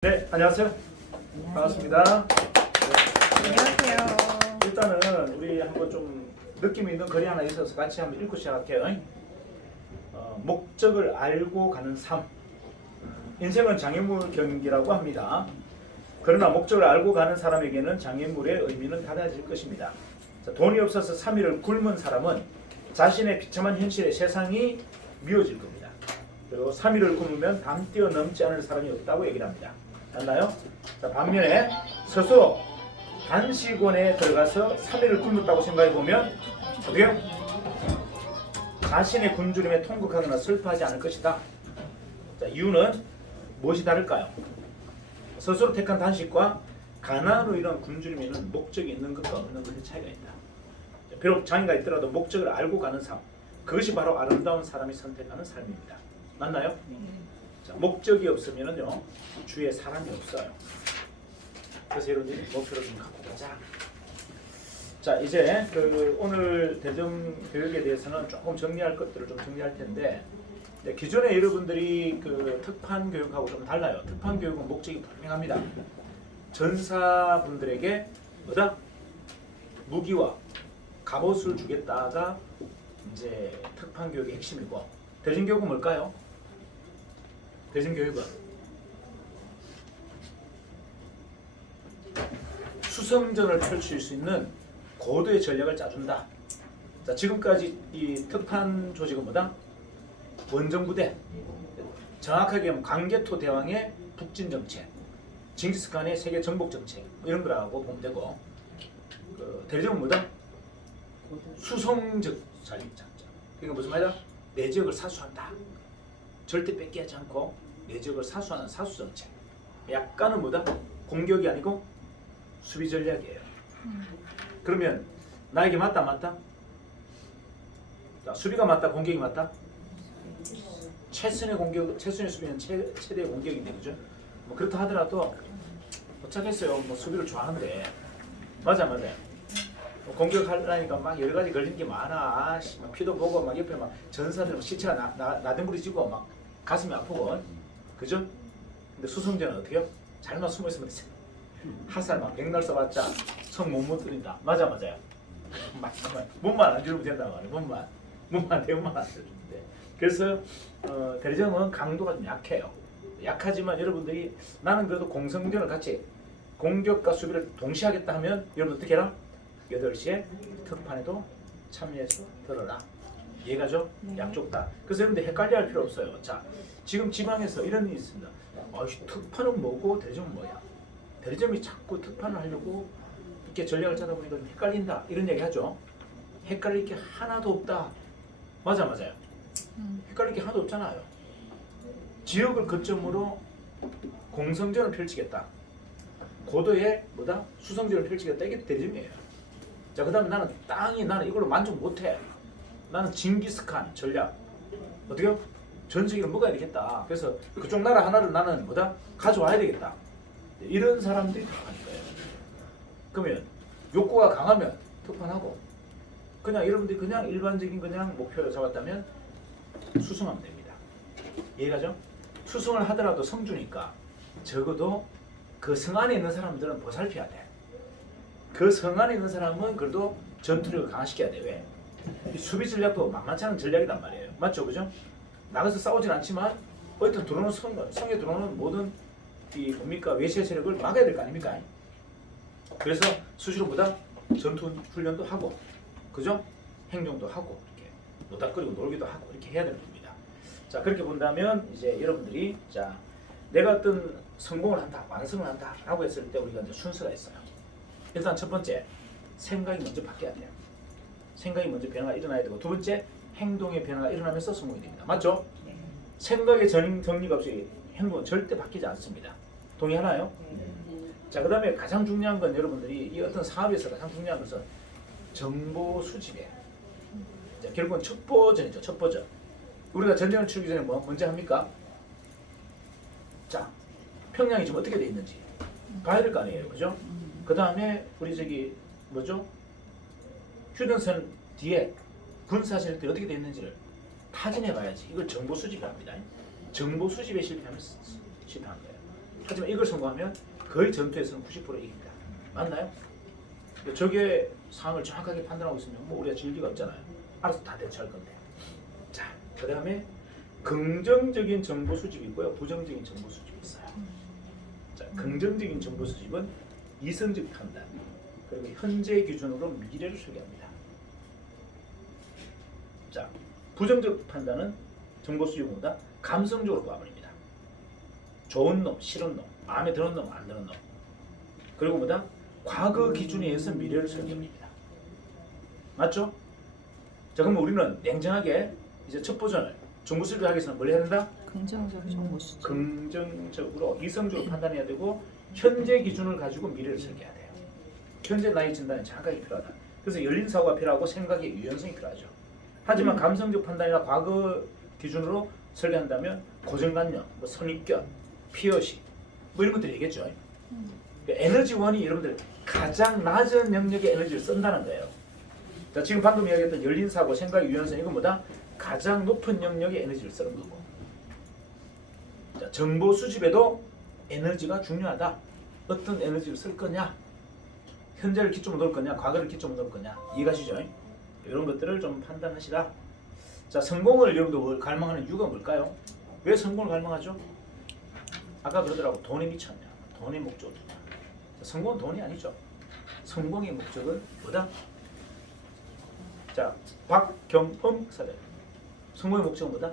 네, 안녕하세요. 반갑습니다. 네, 안녕하세요. 일단은 우리 한번 좀 느낌 있는 글이 하나 있어서 같이 한번 읽고 시작할게요. 목적을 알고 가는 삶. 인생은 장애물 경기라고 합니다. 그러나 목적을 알고 가는 사람에게는 장애물의 의미는 달라질 것입니다. 자, 돈이 없어서 3일을 굶은 사람은 자신의 비참한 현실에 세상이 미워질 겁니다. 그리고 3일을 굶으면 담 뛰어넘지 않을 사람이 없다고 얘기를 합니다. 맞나요? 자, 반면에 스스로 단식원에 들어가서 3일을 굶었다고 생각해보면 어떻게? 자신의 굶주림에 통곡하거나 슬퍼하지 않을 것이다. 자, 이유는 무엇이 다를까요? 스스로 택한 단식과 가난으로 인한 굶주림에는 목적이 있는 것과 없는 것의 차이가 있다. 비록 장애가 있더라도 목적을 알고 가는 삶, 그것이 바로 아름다운 사람이 선택하는 삶입니다. 맞나요? 자, 목적이 없으면요 주위에 사람이 없어요. 그래서 여러분들이 목표를 좀 갖고 가자. 자, 이제 오늘 대점 교육에 대해서는 조금 정리할 것들을 좀 정리할 텐데, 기존에 여러분들이 특판 교육하고 좀 달라요. 특판 교육은 목적이 분명합니다. 전사분들에게 뭐다? 무기와 갑옷을 주겠다가 이제 특판 교육의 핵심이고, 대전 교육은 뭘까요? 대전 교육은 수성전을 펼칠 수 있는 고도의 전략을 짜준다. 자, 지금까지 이 특판 조직은 뭐다? 원정부대, 정확하게 하면 광개토 대왕의 북진 정책, 징기스칸의 세계 정복 정책 이런 거라고 보면 되고, 대전은 뭐다? 수성적 살림 작전. 그러니까 무슨 말이야? 내 지역을 사수한다. 절대 뺏기지 않고 내 지역을 사수하는 사수 정책. 약간은 뭐다? 공격이 아니고 수비 전략이에요. 그러면 나에게 맞다 맞다? 자, 수비가 맞다, 공격이 맞다? 최선의 공격, 최선의 수비는 최대의 공격인데, 그죠? 뭐 그렇다 하더라도 어쩌겠어요. 뭐 수비를 좋아하는데, 맞아. 공격하려니까 막 여러 가지 걸리는 게 많아. 막 피도 보고 막 옆에 막 전사들 막 시체가 나등부리지고 막 가슴이 아프고, 그죠? 근데 수성전은 어떻게요? 잘만 숨어 있으면 화살 막 백날 써봤자 성 못 들인다. 맞아요. 몸만 안 주면 된단 말이에요. 몸만 대우만 안 주는데. 그래서 대리점은 강도가 좀 약해요. 약하지만 여러분들이 나는 그래도 공성전을 같이 공격과 수비를 동시에 하겠다 하면 여러분 어떻게 해라? 8시에 특판에도 참여해서 들어라. 이해가죠? 양쪽 다. 그래서 여러분들 헷갈려 할 필요 없어요. 자, 지금 지방에서 이런 일이 있습니다. 특판은 뭐고 대리점은 뭐야? 대리점이 자꾸 특판을 하려고 이렇게 전략을 짜다 보니까 좀 헷갈린다. 이런 얘기 하죠. 헷갈릴 게 하나도 없다. 맞아요. 헷갈릴 게 하나도 없잖아요. 지역을 거점으로 공성전을 펼치겠다. 고도의 뭐다? 수성전을 펼치겠다. 이게 대리점이에요. 자, 그 다음에 나는 이걸로 만족 못해. 나는 징기스칸 전략. 어떻게요? 전 세계를 먹어야 되겠다. 그래서 그쪽 나라 하나를 나는 뭐다? 가져와야 되겠다. 이런 사람들이 들어가는 거예요. 그러면 욕구가 강하면 특판하고, 그냥 여러분들이 그냥 일반적인 그냥 목표를 잡았다면 수승하면 됩니다. 이해가죠? 수승을 하더라도 성주니까 적어도 그 성 안에 있는 사람들은 보살펴야 돼. 그 성 안에 있는 사람은 그래도 전투력을 강화시켜야 돼. 왜? 이 수비 전략도 만만치 않은 전략이란 말이에요. 맞죠? 그죠? 나가서 싸우진 않지만 어쨌든 들어오는 성에 들어오는 모든 이 뭡니까? 외세 세력을 막아야 될 거 아닙니까? 그래서 수시로 보다 전투 훈련도 하고, 그죠? 행동도 하고, 이렇게 노닥거리고 놀기도 하고 이렇게 해야 되는 겁니다. 자, 그렇게 본다면 이제 여러분들이 자, 내가 어떤 성공을 한다, 완성을 한다라고 했을 때 우리가 이제 순서가 있어요. 일단 첫 번째, 생각이 먼저 바뀌어야 돼요. 생각이 먼저 변화가 일어나야 되고, 두 번째, 행동의 변화가 일어나면서 성공이 됩니다. 맞죠? 네. 생각의 정리가 없이 행동은 절대 바뀌지 않습니다. 동의하나요? 자, 그 다음에 가장 중요한 건 여러분들이 이 어떤 사업에서 가장 중요한 것은 정보 수집이에요. 자, 결국은 첫 버전이죠. 첫 버전. 우리가 전쟁을 치르기 전에 먼저 합니까? 자, 평양이 지금 어떻게 돼 있는지 봐야 될 거 아니에요. 그죠? 그 다음에 우리 뭐죠? 휴전선 뒤에 군사실들이 어떻게 돼 있는지를 타진해 봐야지. 이걸 정보 수집을 합니다. 정보 수집에 실패하면 실패한 거예요. 하지만 이걸 성공하면 거의 전투에서는 90% 이깁니다. 맞나요? 적의 상황을 정확하게 판단하고 있으면 뭐 우리가 질 리가 없잖아요. 알아서 다 대처할 건데. 자, 그 다음에 긍정적인 정보 수집이 있고요. 부정적인 정보 수집이 있어요. 자, 긍정적인 정보 수집은 이성적 판단, 그리고 현재 기준으로 미래를 설계합니다. 자, 부정적 판단은 정보 수집보다 감성적으로 봐버립니다. 좋은 놈, 싫은 놈, 마음에 드는 놈, 안 드는 놈. 그리고 뭐다? 과거 기준에 의해서 미래를 설계합니다. 맞죠? 자, 그럼 우리는 냉정하게 이제 첫 버전을 정보 수집을 하기 위해서는 뭘 해야 된다? 긍정적 정보 수집. 긍정적으로 이성적으로 판단해야 되고 현재 기준을 가지고 미래를 설계해야 돼요. 현재 나의 진단이 정확하게 필요하다. 그래서 열린 사고가 필요하고 생각의 유연성이 필요하죠. 하지만 감성적 판단이나 과거 기준으로 설계한다면 고정관념, 뭐 선입견, 피어식 뭐 이런 것들이 되겠죠. 에너지원이 여러분들 가장 낮은 영역의 에너지를 쓴다는 거예요. 자, 지금 방금 이야기했던 열린 사고, 생각의 유연성 이건 뭐다? 가장 높은 영역의 에너지를 쓰는 거고. 자, 정보 수집에도 에너지가 중요하다. 어떤 에너지를 쓸 거냐? 현재를 기점으로 놓을 거냐? 과거를 기점으로 놓을 거냐? 이해가시죠? 이런 것들을 좀 판단하시라. 자, 성공을 여러분들 갈망하는 이유가 뭘까요? 왜 성공을 갈망하죠? 아까 그러더라고. 돈에 미쳤냐? 돈의 목적이냐? 성공은 돈이 아니죠. 성공의 목적은 뭐다? 자, 박경범 사장. 성공의 목적은 뭐다?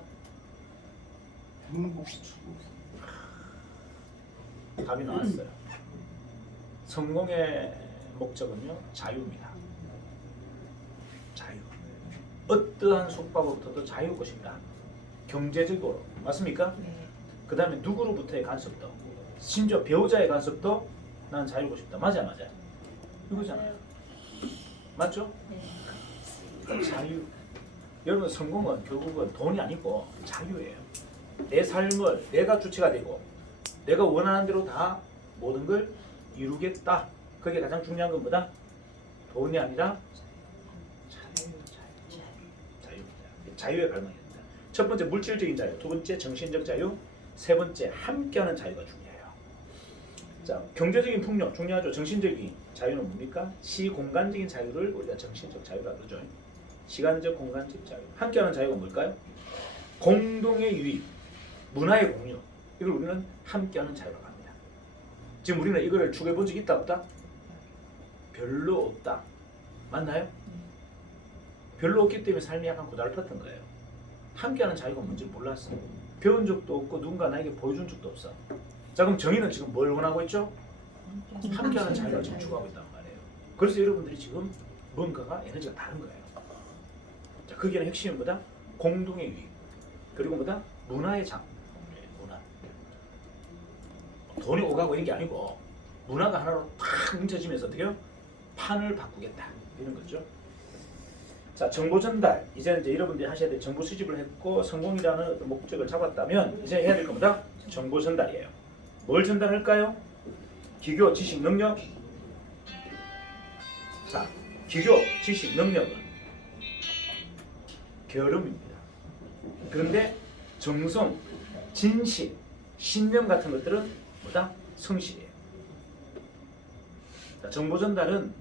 답이 나왔어요. 성공의 목적은요, 자유입니다. 자유. 어떠한 속박으로부터도 자유고 싶다. 경제적으로. 맞습니까? 네. 그 다음에 누구로부터의 간섭도, 심지어 배우자의 간섭도 난 자유고 싶다. 맞아. 이거잖아요. 맞죠? 네. 자유. 여러분, 성공은 결국은 돈이 아니고 자유예요. 내 삶을 내가 주체가 되고 내가 원하는 대로 다 모든 걸 이루겠다. 그게 가장 중요한 건 뭐다? 돈이 아니라 자유입니다. 자유의 갈망입니다. 첫 번째 물질적인 자유, 두 번째 정신적 자유, 세 번째 함께하는 자유가 중요해요. 자, 경제적인 풍요 중요하죠. 정신적인 자유는 뭡니까? 시공간적인 자유를 우리가 정신적 자유라 그러죠. 시간적, 공간적 자유. 함께하는 자유가 뭘까요? 공동의 유익, 문화의 공유. 이걸 우리는 함께하는 자유라고 합니다. 지금 우리는 이거를 추구해 본 적이 있다 없다? 별로 없다. 맞나요? 별로 없기 때문에 삶이 약간 고달팠던 거예요. 함께하는 자유가 뭔지 몰랐어. 배운 적도 없고 누군가 나에게 보여준 적도 없어. 자, 그럼 정의는 지금 뭘 원하고 있죠? 함께하는 자유를 지금 추구하고 있단 말이에요. 그래서 여러분들이 지금 뭔가가 에너지가 다른 거예요. 자, 거기에는 핵심은 뭐다? 공동의 유익. 그리고 뭐다? 문화의 장. 문화. 돈이 오가고 이런 게 아니고 문화가 하나로 탁 뭉쳐지면서 어떻게요? 판을 바꾸겠다. 이런 거죠. 자, 정보 전달. 이제 여러분들이 하셔야 될 정보 수집을 했고 성공이라는 어떤 목적을 잡았다면 이제 해야 될 겁니다. 정보 전달이에요. 뭘 전달할까요? 기교, 지식, 능력. 자, 기교, 지식, 능력은 결음입니다. 그런데 정성, 진실, 신념 같은 것들은 뭐다? 성실이에요. 자, 정보 전달은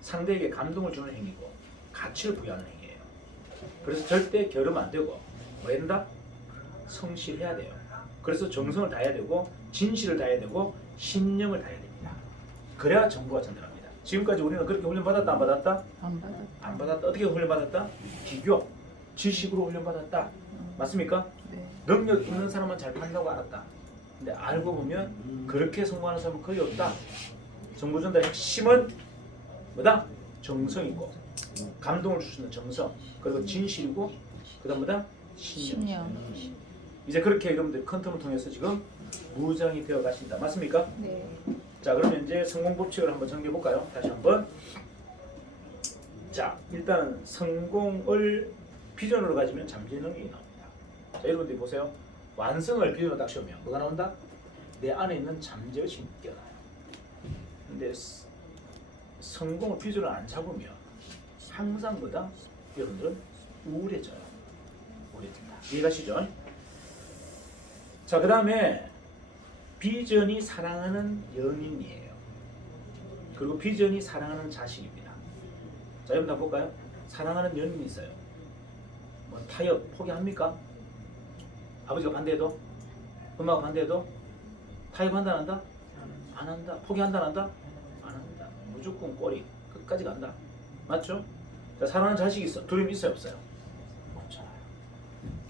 상대에게 감동을 주는 행위고 가치를 부여하는 행위예요. 그래서 절대 결음 안 되고 뭐 해야 된다? 성실해야 돼요. 그래서 정성을 다해야 되고 진실을 다해야 되고 신념을 다해야 됩니다. 그래야 정보가 전달합니다. 지금까지 우리는 그렇게 훈련받았다 안 받았다? 안 받았다. 어떻게 훈련받았다? 기교, 지식으로 훈련받았다. 맞습니까? 네. 능력 있는 사람은 잘 판다고 알았다. 근데 알고 보면 그렇게 성공하는 사람은 거의 없다. 정보 전달의 핵심은 뭐다? 정성이고 감동을 줄 수 있는 정성, 그리고 진실이고 그다음 뭐다? 신념. 이제 그렇게 여러분들 컨텀을 통해서 지금 무장이 되어 가신다. 맞습니까? 네. 자, 그러면 이제 성공 법칙을 한번 정리해 볼까요? 다시 한번. 자, 일단 성공을 비전으로 가지면 잠재 능력이 나옵니다. 자, 여러분들 보세요. 완성을 비전으로 딱 세우면 뭐가 나온다? 내 안에 있는 잠재의식이 깨어나요. 근데 성공을 비전을 안 잡으면 항상 뭐다? 여러분들은 우울해져요. 우울해진다. 이해가시죠? 자, 그 다음에 비전이 사랑하는 연인이에요. 그리고 비전이 사랑하는 자식입니다. 자, 여러분 다 볼까요? 사랑하는 연인이 있어요. 뭐 타협 포기합니까? 아버지가 반대해도? 엄마가 반대해도? 타협한다 안 한다? 안 한다. 포기한다 안 한다? 안 한다. 무조건 꼬리 끝까지 간다. 맞죠? 자, 사랑하는 자식이 있어. 두려움이 있어요 없어요? 없잖아요.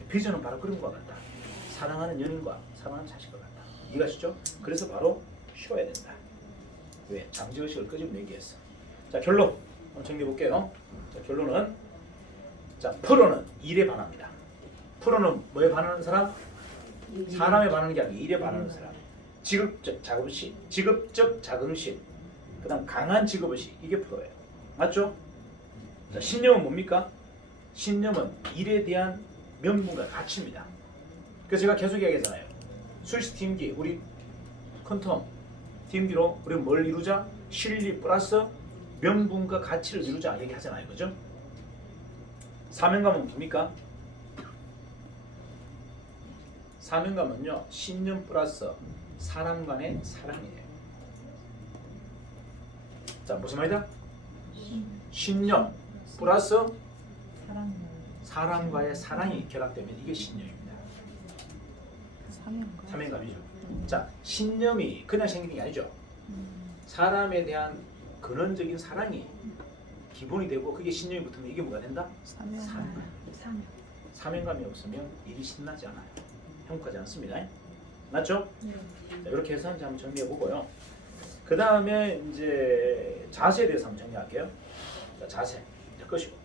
비전은 바로 그런 것 같다. 사랑하는 연인과 사랑하는 자식과 같다. 이해가시죠? 그래서 바로 쉬어야 된다. 왜? 잠재의식을 끄집어내기 위해서. 자, 결론 한번 정리해볼게요. 자, 결론은, 자, 프로는 일에 반합니다. 프로는 뭐에 반하는 사람? 사람에 반하는 게 아니고 일에 반하는 사람. 직업적 자긍심, 그 다음 강한 직업의식, 이게 프로예요. 맞죠? 자, 신념은 뭡니까? 신념은 일에 대한 명분과 가치입니다. 그래서 제가 계속 얘기하잖아요. 스위스 팀기, 우리 퀀텀 팀기로 우리는 뭘 이루자? 실리 플러스 명분과 가치를 이루자 얘기하잖아요. 그죠? 사명감은 뭡니까? 사명감은요, 신념 플러스 사람 간의 사랑이에요. 자, 무슨 말이다? 신념 플러스 사람과의 사랑이 결합되면 이게 신념입니다. 사명감이죠. 자, 신념이 그냥 생기는 게 아니죠. 사람에 대한 근원적인 사랑이 기본이 되고 그게 신념이 붙으면 이게 뭐가 된다? 사명감이 없으면 일이 신나지 않아요. 행복하지 않습니다. 맞죠? 네. 자, 이렇게 해서 이제 한번 정리해 보고요. 그 다음에 이제 자세에 대해서 한번 정리할게요. 자, 자세 이제 끝이고.